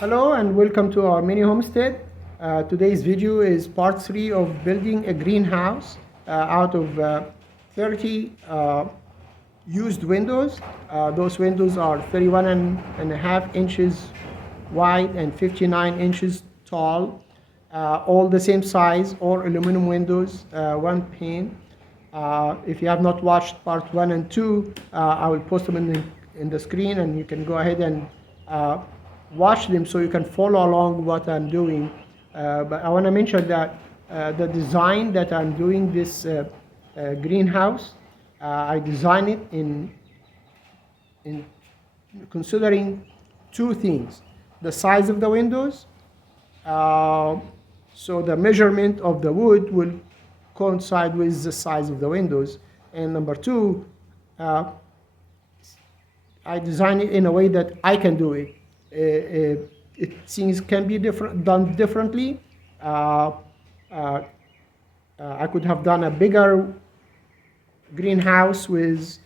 Hello and welcome to our mini homestead. Today's video is part 3 of building a greenhouse out of 30 used windows. Those windows are 31 and a half inches wide and 59 inches tall, all the same size, or aluminum windows, one pane. If you have not watched part 1 and 2, I will post them in the screen and you can go ahead and watch them so you can follow along what I'm doing. But I want to mention that the design that I'm doing this greenhouse, I designed it in considering two things: the size of the windows, so the measurement of the wood will coincide with the size of the windows, and number two, I designed it in a way that I can do it. Things can be done differently. I could have done a bigger greenhouse with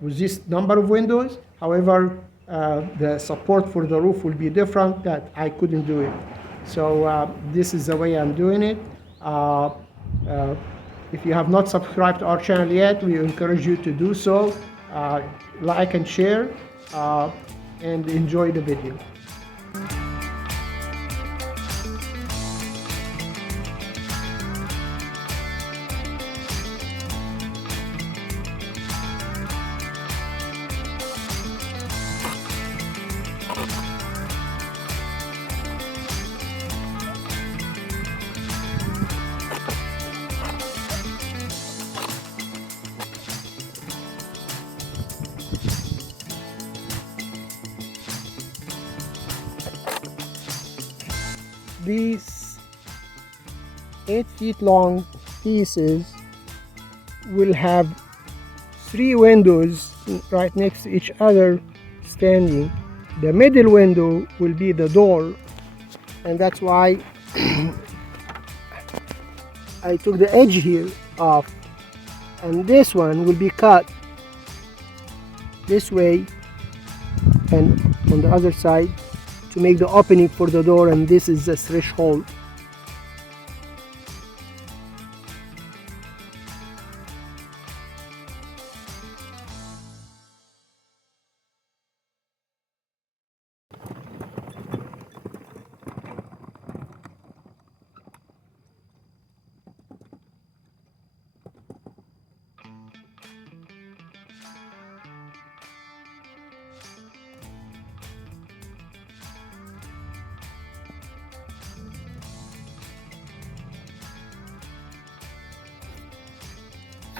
this number of windows. However, the support for the roof will be different, that I couldn't do it. So this is the way I'm doing it. If you have not subscribed to our channel yet, we encourage you to do so. Like and share, and enjoy the video. These 8 feet long pieces will have 3 windows right next to each other standing. The middle window will be the door, and that's why I took the edge here off, and this one will be cut this way and on the other side to make the opening for the door, and this is the threshold.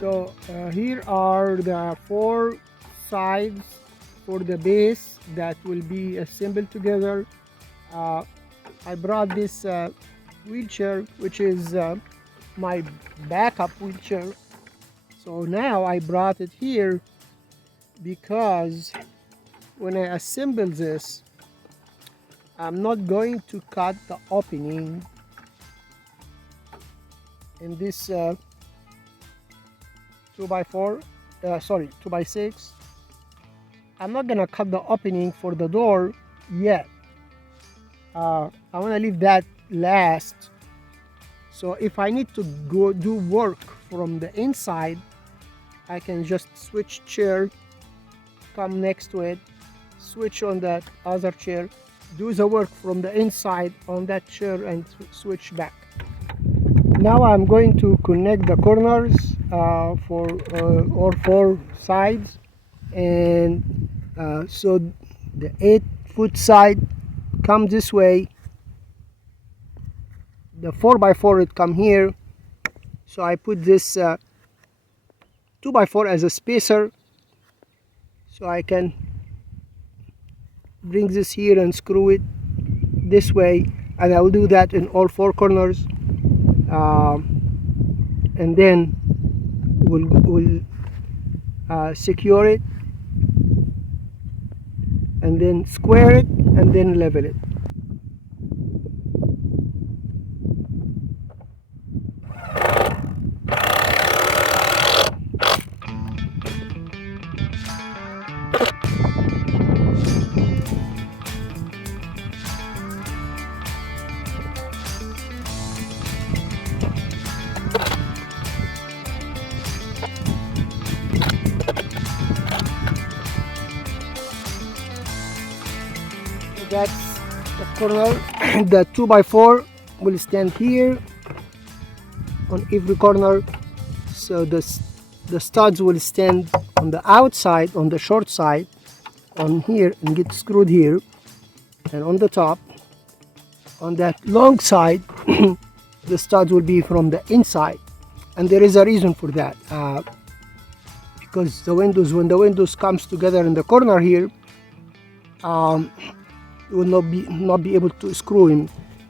So here are the 4 sides for the base that will be assembled together. I brought this wheelchair, which is my backup wheelchair. So now I brought it here because when I assemble this, I'm not going to cut the opening in this 2x4, 2x6. I'm not gonna cut the opening for the door yet. I want to leave that last. So if I need to go do work from the inside, I can just switch chair, come next to it, switch on that other chair, do the work from the inside on that chair, and switch back. Now I'm going to connect the corners for all 4 sides, and so the 8-foot side come this way, the 4x4 it come here. So I put this 2x4 as a spacer, so I can bring this here and screw it this way, and I will do that in all 4 corners. And then we'll secure it, and then square it, and then level it. That's the corner. The 2x4 will stand here on every corner, so the studs will stand on the outside, on the short side, on here, and get screwed here, and on the top. On that long side, the studs will be from the inside, and there is a reason for that, because the windows, when the windows comes together in the corner here, you will not be able to screw in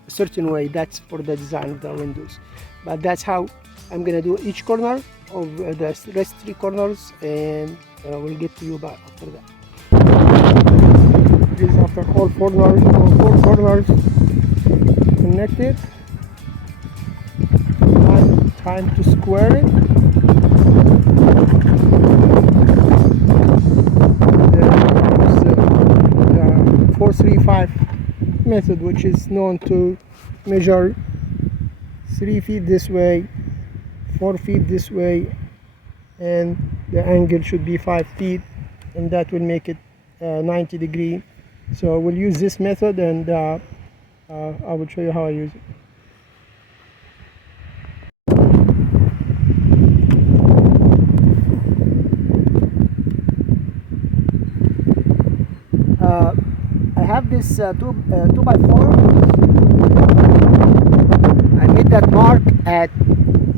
a certain way. That's for the design of the windows, but that's how I'm gonna do each corner of the rest 3 corners, and we'll get to you back after that. This is after all 4 corners connected. Now time to square it. The 4-3-5 method, which is known to measure 3 feet this way, 4 feet this way, and the angle should be 5 feet, and that will make it 90 degree. So we'll use this method, and I will show you how I use it. I have this 2x4. I made that mark at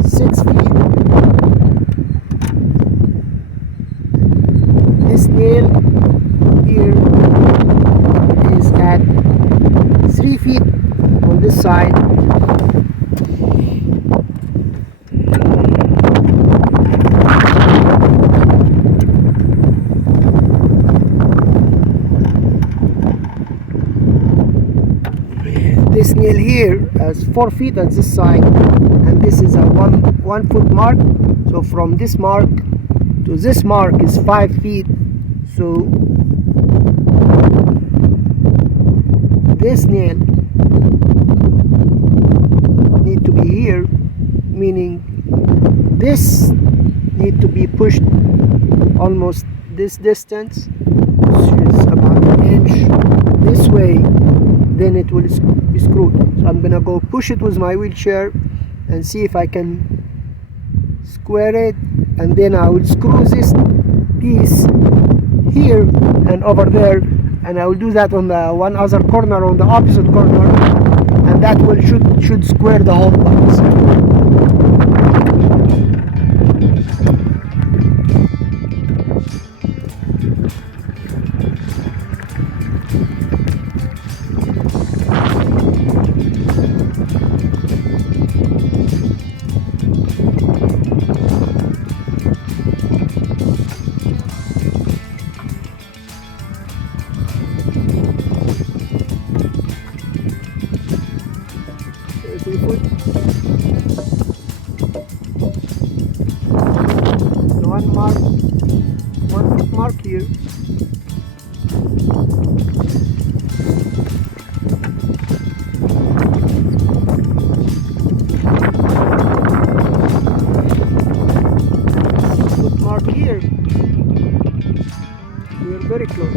6 feet. This nail here is at 3 feet on this side. This nail here is 4 feet on this side, and this is a one foot mark. So from this mark to this mark is 5 feet. So this nail need to be here, meaning this need to be pushed almost this distance, which is about an inch this way, then it will be screwed. So I'm gonna go push it with my wheelchair and see if I can square it, and then I will screw this piece here and over there, and I will do that on the one other corner, on the opposite corner, and that will should square the whole box. One foot mark here. Foot mark here. We are very close.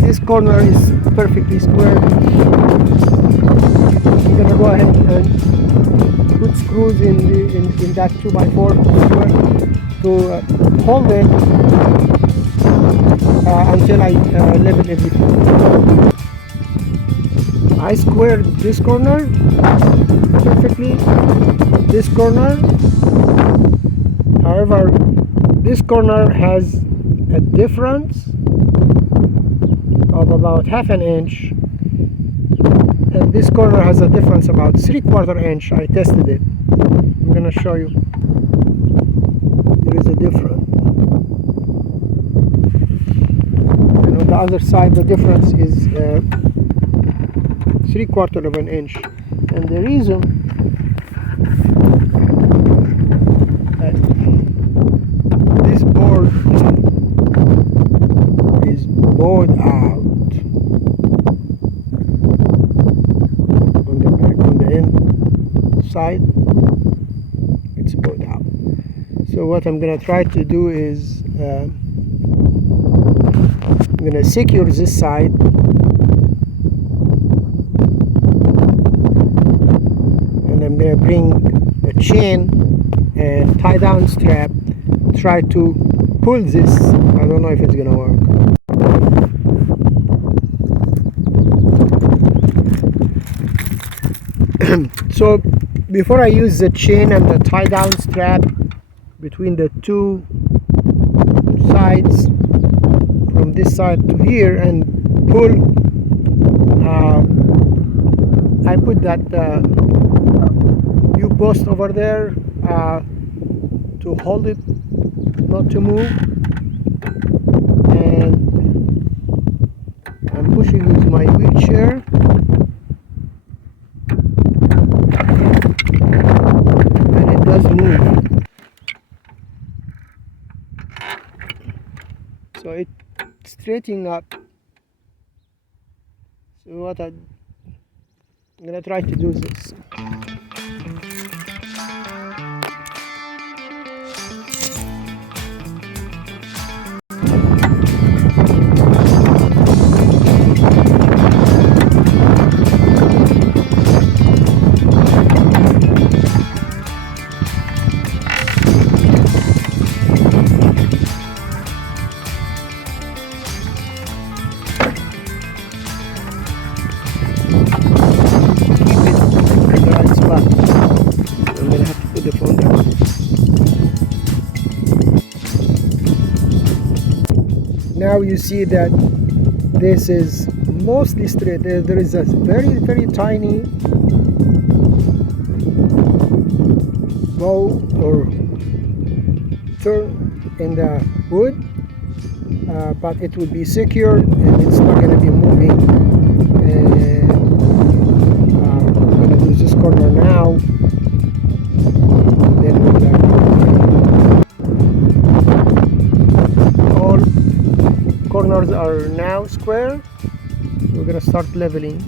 This corner is perfectly square. I'm gonna go ahead and put screws in that 2x4 square to hold it until I level everything. I squared this corner perfectly, this corner. However, this corner has a difference of about half an inch, and this corner has a difference about 3/4 inch. I tested it. I'm gonna show you. There is a difference, and on the other side the difference is 3/4 of an inch. And the reason that this board is bowed out on the inside, it's bowed out. So what I'm gonna try to do is I'm going to secure this side, and I'm going to bring a chain and tie down strap, try to pull this. I don't know if it's going to work. So before I use the chain and the tie down strap between the two sides, from this side to here, and pull, I put that U-post over there to hold it not to move, and I'm pushing with my wheelchair, and it does move. So it's straightening up. So I'm gonna try to do this. Now you see that this is mostly straight. There is a very tiny bow or turn in the wood, but it will be secure and it's not going to be moving. And I'm going to do this corner now. Then all corners are now square. We're going to start leveling.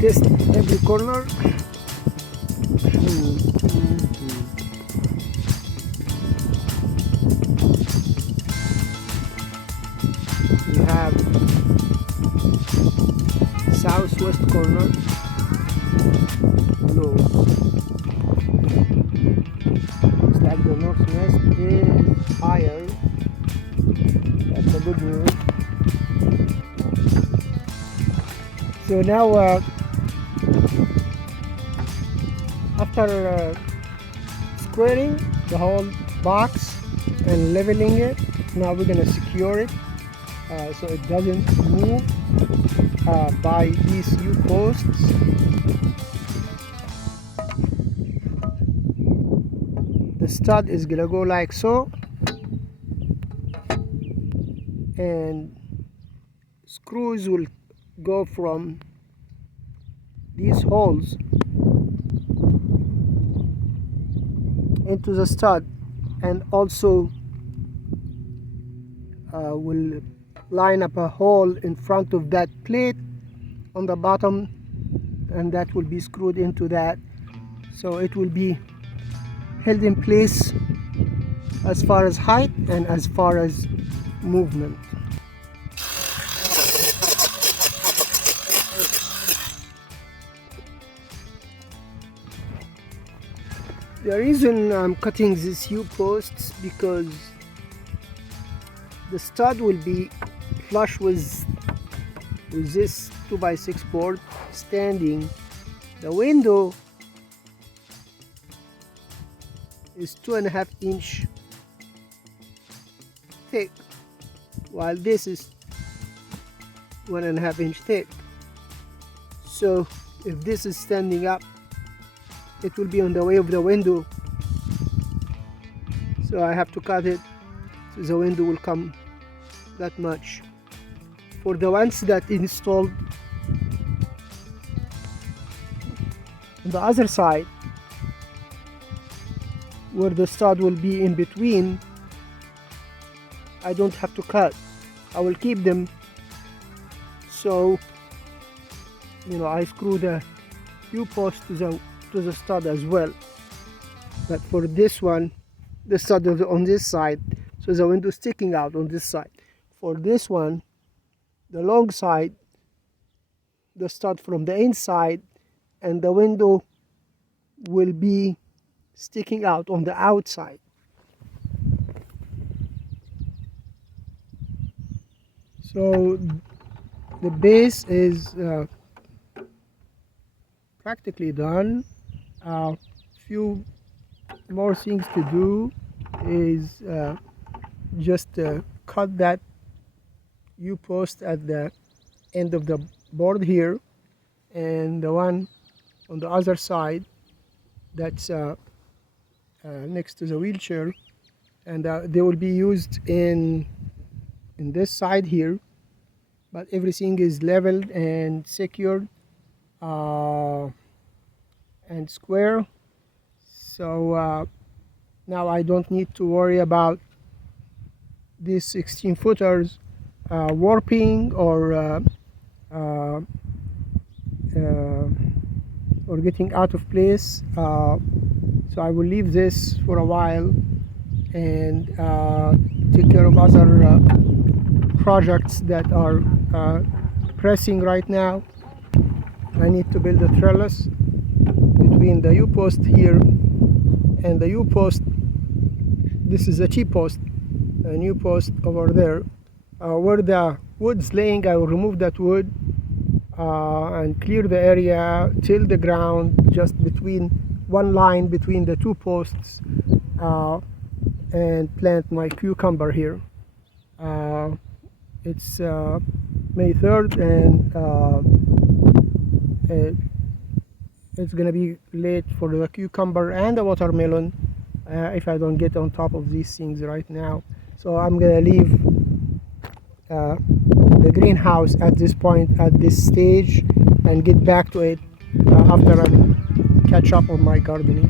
Test every corner. We have southwest corner. No, looks like the northwest is higher. That's a good news. So now after squaring the whole box and leveling it, now we're going to secure it so it doesn't move by these U-posts. The stud is going to go like so, and screws will go from these holes into the stud, and also will line up a hole in front of that plate on the bottom, and that will be screwed into that, so it will be held in place as far as height and as far as movement. The reason I'm cutting these U-posts because the stud will be flush with this 2x6 board standing. The window is 2.5 inch thick, while this is 1.5 inch thick. So if this is standing up, it will be on the way of the window, so I have to cut it so the window will come that much. For the ones that installed on the other side, where the stud will be in between, I don't have to cut. I will keep them, so I screw the U-post to the stud as well. But for this one, the stud is on this side, so the window is sticking out on this side. For this one, the long side, the stud from the inside, and the window will be sticking out on the outside. So the base is practically done. Few more things to do is just cut that U-post at the end of the board here, and the one on the other side that's next to the wheelchair, and they will be used in this side here, but everything is leveled and secured and square. So now I don't need to worry about these 16 footers warping or getting out of place. So I will leave this for a while and take care of other projects that are pressing right now. I need to build a trellis between the U-post here and the U-post. This is a T-post, a new post over there. Where the wood's laying, I will remove that wood and clear the area till the ground, just between one line between the two posts, and plant my cucumber here. It's May 3rd, and it's gonna be late for the cucumber and the watermelon if I don't get on top of these things right now. So I'm gonna leave the greenhouse at this point, at this stage, and get back to it after I catch up on my gardening.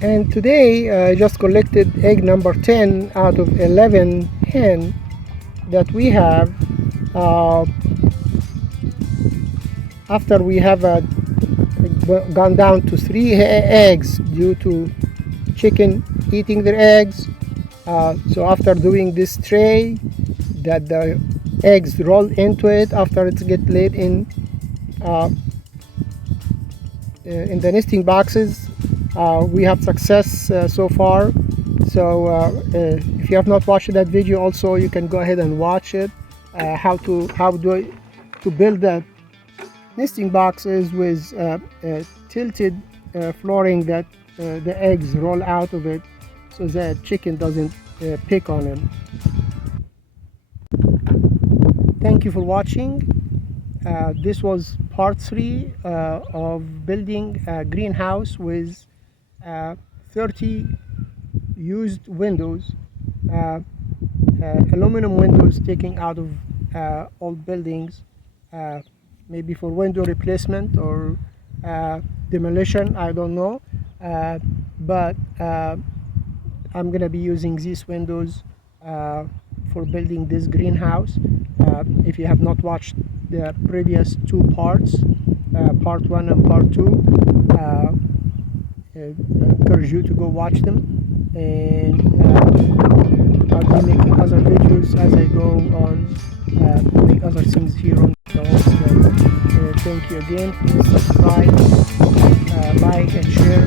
And today I just collected egg number 10 out of 11 hen that we have. After we have gone down to 3 eggs due to chicken eating their eggs. So after doing this tray that the eggs roll into it after it gets laid in the nesting boxes, we have success so far. So if you have not watched that video, also you can go ahead and watch it. How to build the nesting boxes with tilted flooring that the eggs roll out of it, so that chicken doesn't pick on them. Thank you for watching. This was part 3 of building a greenhouse with 30 used windows, aluminum windows taken out of old buildings, maybe for window replacement or demolition, I don't know. But I'm gonna be using these windows for building this greenhouse. If you have not watched the previous 2 parts, part 1 and part 2, I encourage you to go watch them, and I'll be making other videos as I go on, doing other things here on the homestead. Thank you again. Please subscribe, like and share.